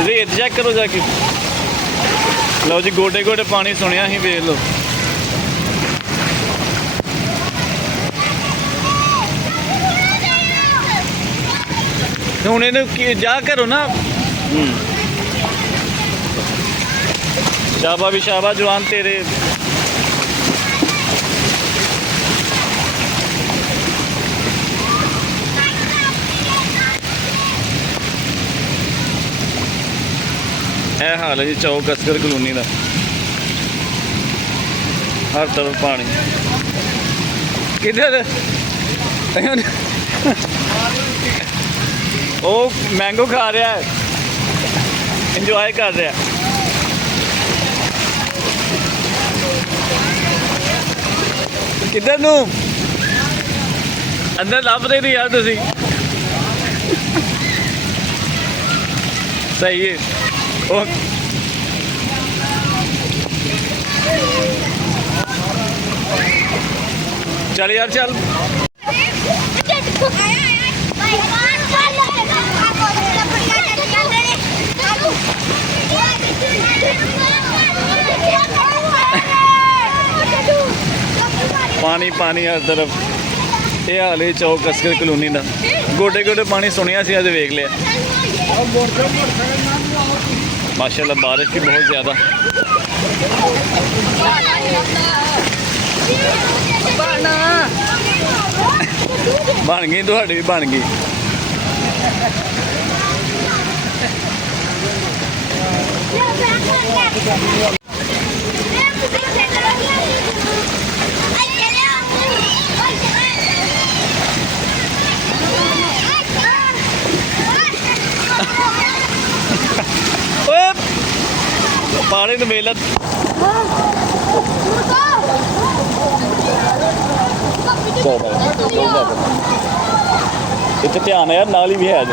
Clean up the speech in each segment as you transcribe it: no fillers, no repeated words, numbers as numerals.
रेत चेक करो जाके। लो जी गोडे गोडे पानी सुनिया ही वेख लो। हुण इहनूं जा करो ना। शाबा भी शाबा जवान तेरे। यह हाल है जी चौक अस्कर कलोनी का। हर तरफ पानी। किधर वो मैंगो खा रहा है, इंजॉय कर रहा है। किधर नू अंदर लभदे नहीं यार तुसी। सही है। ओ चल यार चल। पानी पानी हर तरफ। ये हाल है चौक अस्कर कलोनी का। गोडे गोडे पानी सुनिया सी, अज वेख लिया। माशाल्लाह बारिश भी बहुत ज़्यादा। बन गई तुहाडी भी बन गई। पानी तो मेला इतने ध्यान है यार, नाली भी है अज।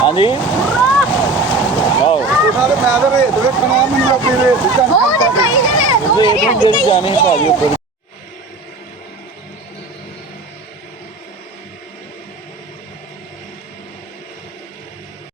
हाँ जी आओ।